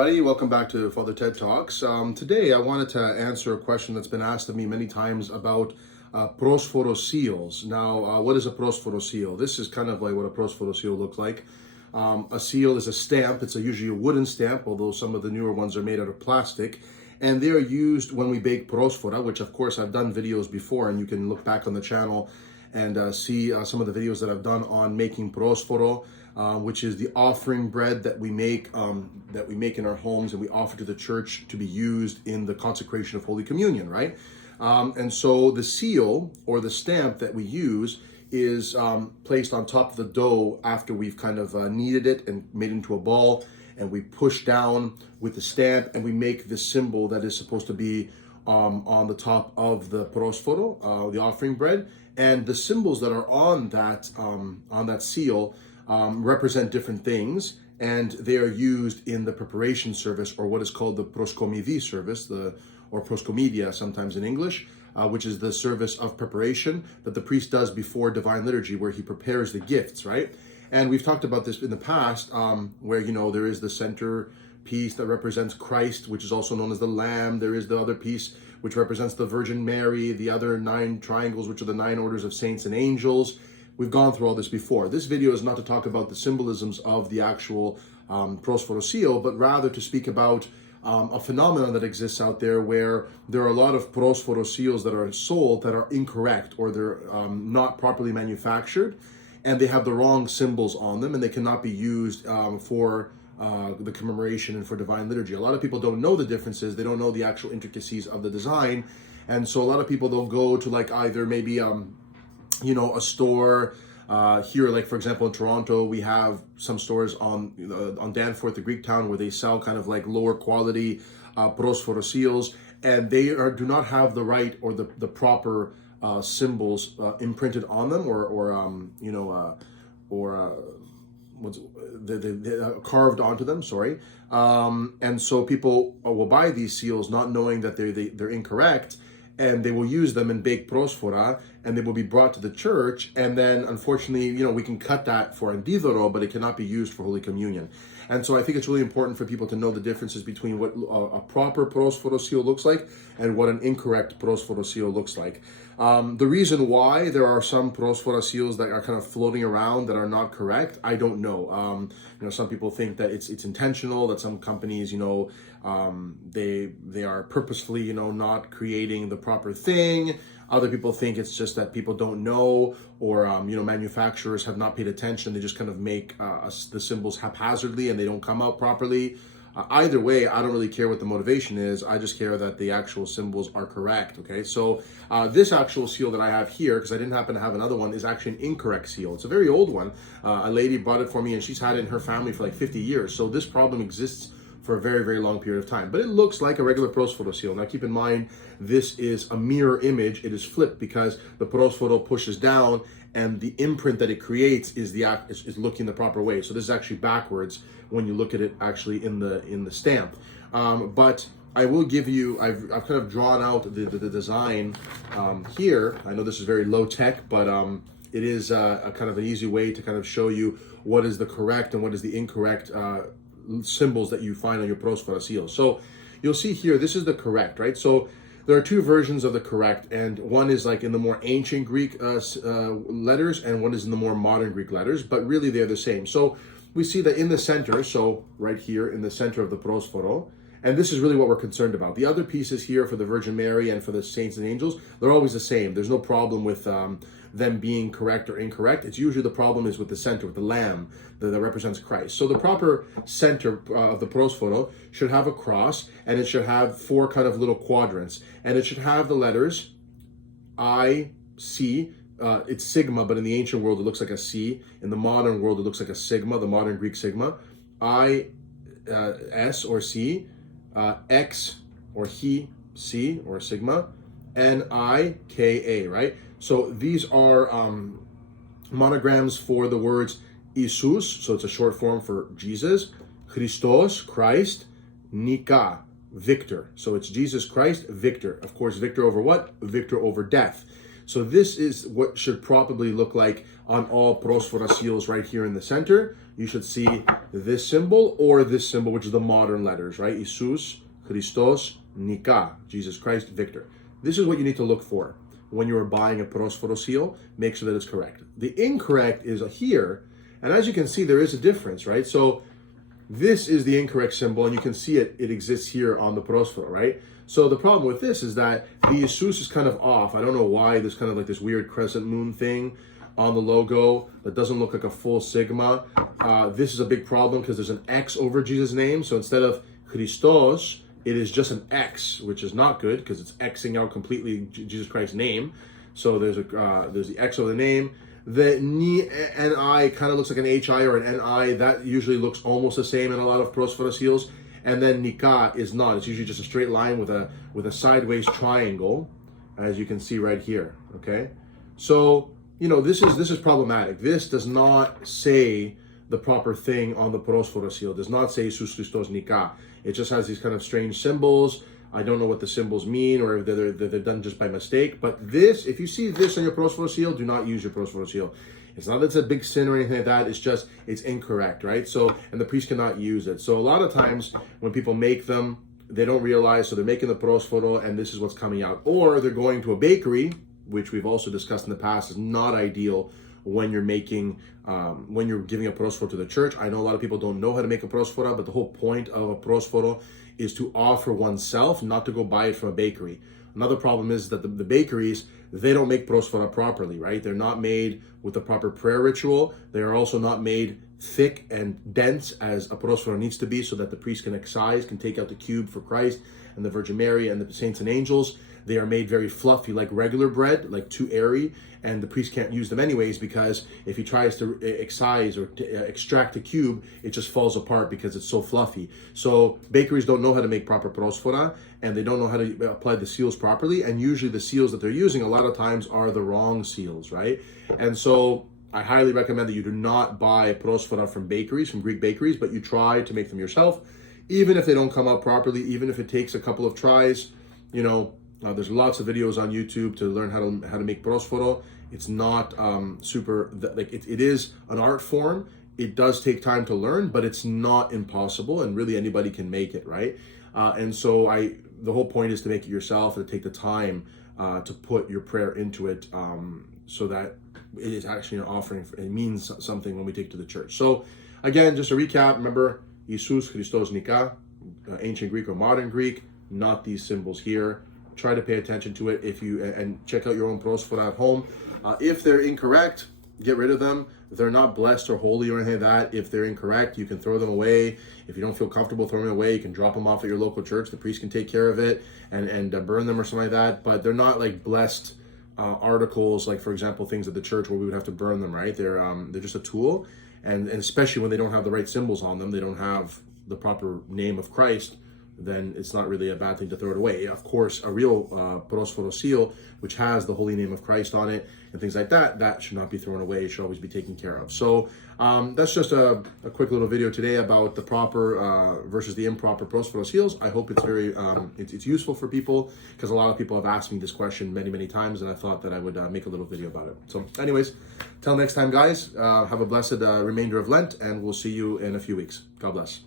everybody. Welcome back to Father Ted Talks. Today I wanted to answer a question that's been asked of me many times about Prosforo seals. Now, what is a Prosforo seal? This is kind of like what a Prosforo seal looks like. A seal is a stamp. It's usually a wooden stamp, although some of the newer ones are made out of plastic. And they are used when we bake prosfora, which of course I've done videos before, and you can look back on the channel and see some of the videos that I've done on making prosforo, which is the offering bread that we make in our homes and we offer to the church to be used in the consecration of Holy Communion, right? And so the seal or the stamp that we use is placed on top of the dough after we've kind of kneaded it and made it into a ball, and we push down with the stamp and we make this symbol that is supposed to be on the top of the prosforo, the offering bread. And the symbols that are on that seal represent different things, and they are used in the preparation service, or what is called the proskomidi service, or proskomedia sometimes in English, which is the service of preparation that the priest does before Divine Liturgy, where he prepares the gifts, right? And we've talked about this in the past, where, there is the center piece that represents Christ, which is also known as the Lamb. There is the other piece which represents the Virgin Mary, the other 9 triangles, which are the 9 orders of saints and angels. We've gone through all this before. This video is not to talk about the symbolisms of the actual Prosforo seal, but rather to speak about a phenomenon that exists out there where there are a lot of Prosforo seals that are sold that are incorrect, or they're not properly manufactured, and they have the wrong symbols on them, and they cannot be used for the commemoration and for Divine Liturgy. A lot of people don't know the differences. They don't know the actual intricacies of the design. And so a lot of people, they'll go to like either maybe, a store here, like for example, in Toronto, we have some stores on Danforth, the Greek town, where they sell kind of like lower quality Prosforo seals, and they do not have the right or the proper symbols imprinted on them, carved onto them, sorry. And so people will buy these seals not knowing that they're incorrect, and they will use them and bake prosfora, and they will be brought to the church, and then unfortunately, we can cut that for Andidoro, but it cannot be used for Holy Communion. And so I think it's really important for people to know the differences between what a proper prosforo seal looks like and what an incorrect prosforo seal looks like. The reason why there are some prosforo seals that are kind of floating around that are not correct, I don't know. Some people think that it's intentional, that some companies, they are purposefully, not creating the proper thing. Other people think it's just that people don't know, or manufacturers have not paid attention. They just kind of make the symbols haphazardly and they don't come out properly. Either way, I don't really care what the motivation is. I just care that the actual symbols are correct, okay? So this actual seal that I have here, because I didn't happen to have another one, is actually an incorrect seal. It's a very old one. A lady bought it for me, and she's had it in her family for like 50 years. So this problem exists for a very, very long period of time. But it looks like a regular Prosforo seal. Now keep in mind, this is a mirror image. It is flipped because the Prosforo pushes down, and the imprint that it creates is looking the proper way. So this is actually backwards when you look at it actually in the stamp. But I will give you, I've kind of drawn out the design here. I know this is very low tech, but it is a kind of an easy way to kind of show you what is the correct and what is the incorrect symbols that you find on your Prosforo seal. So you'll see here, this is the correct, right? So there are 2 versions of the correct, and one is like in the more ancient Greek letters, and one is in the more modern Greek letters, but really they're the same. So we see that in the center, so right here in the center of the Prosforo, and this is really what we're concerned about. The other pieces here for the Virgin Mary and for the saints and angels, they're always the same. There's no problem with them being correct or incorrect. It's usually the problem is with the center, with the lamb that represents Christ. So the proper center of the Prosforo should have a cross, and it should have 4 kind of little quadrants, and it should have the letters I, C. It's sigma, but in the ancient world it looks like a C. In the modern world it looks like a sigma, the modern Greek sigma. I, S or C, X or he, C or sigma, and I, K, A, right? So these are monograms for the words Jesus, so it's a short form for Jesus, Christos, Christ, Nika, victor. So it's Jesus Christ, victor. Of course, victor over what? Victor over death. So this is what should probably look like on all Prosforo seals right here in the center. You should see this symbol or this symbol, which is the modern letters, right? Isus, Christos, Nika, Jesus Christ, Victor. This is what you need to look for when you are buying a Prosforo seal. Make sure that it's correct. The incorrect is here, and as you can see, there is a difference, right? So this is the incorrect symbol, and you can see it exists here on the Prosforo, right? So the problem with this is that the Isus is kind of off. I don't know why there's kind of like this weird crescent moon thing on the logo that doesn't look like a full sigma. This is a big problem because there's an X over Jesus' name. So instead of Christos, it is just an X, which is not good because it's Xing out completely Jesus Christ's name. So there's the X over the name. The NI kind of looks like an HI or an NI. That usually looks almost the same in a lot of Prosforo seals. And then Nika is not. It's usually just a straight line with a sideways triangle, as you can see right here. Okay, so this is problematic. This does not say the proper thing on the Prosforo seal. It does not say Jesus Christos Nika. It just has these kind of strange symbols. I don't know what the symbols mean, or if they're done just by mistake. But this, if you see this on your Prosforo seal, do not use your Prosforo seal. It's not that it's a big sin or anything like that. It's just, it's incorrect, right? So, and the priest cannot use it. So a lot of times when people make them, they don't realize, so they're making the Prosforo and this is what's coming out. Or they're going to a bakery, which we've also discussed in the past is not ideal when you're making, when you're giving a Prosforo to the church. I know a lot of people don't know how to make a Prosforo, but the whole point of a Prosforo is to offer oneself, not to go buy it from a bakery. Another problem is that the bakeries, they don't make Prosforo properly, right? They're not made with the proper prayer ritual. They are also not made thick and dense as a Prosforo needs to be so that the priest can excise, can take out the cube for Christ and the Virgin Mary and the saints and angels. They are made very fluffy, like regular bread, like too airy, and the priest can't use them anyways because if he tries to excise or extract the cube, it just falls apart because it's so fluffy. So bakeries don't know how to make proper Prosfora, and they don't know how to apply the seals properly, and usually the seals that they're using a lot of times are the wrong seals, right? And so I highly recommend that you do not buy Prosfora from bakeries, from Greek bakeries, but you try to make them yourself, even if they don't come out properly, even if it takes a couple of tries. There's lots of videos on YouTube to learn how to make Prosforo. It's not it is an art form. It does take time to learn, but it's not impossible, and really anybody can make it, right? And so the whole point is to make it yourself and to take the time to put your prayer into it, so that it is actually an offering. It means something when we take it to the church. So again, just a recap. Remember, Isus Christos Nika, ancient Greek or modern Greek, not these symbols here. Try to pay attention to it and check out your own Prosfora at home. If they're incorrect, get rid of them. If they're not blessed or holy or anything like that, if they're incorrect, you can throw them away. If you don't feel comfortable throwing them away, you can drop them off at your local church. The priest can take care of it and burn them or something like that. But they're not like blessed articles, like for example, things at the church where we would have to burn them, right? They're just a tool, and especially when they don't have the right symbols on them, they don't have the proper name of Christ, then it's not really a bad thing to throw it away. Of course, a real Prosforo seal, which has the holy name of Christ on it and things like that, that should not be thrown away. It should always be taken care of. So that's just a quick little video today about the proper versus the improper Prosforo seals. I hope it's very it's useful for people, because a lot of people have asked me this question many times, and I thought that I would make a little video about it. So anyways, till next time, guys, have a blessed remainder of Lent, and we'll see you in a few weeks. God bless.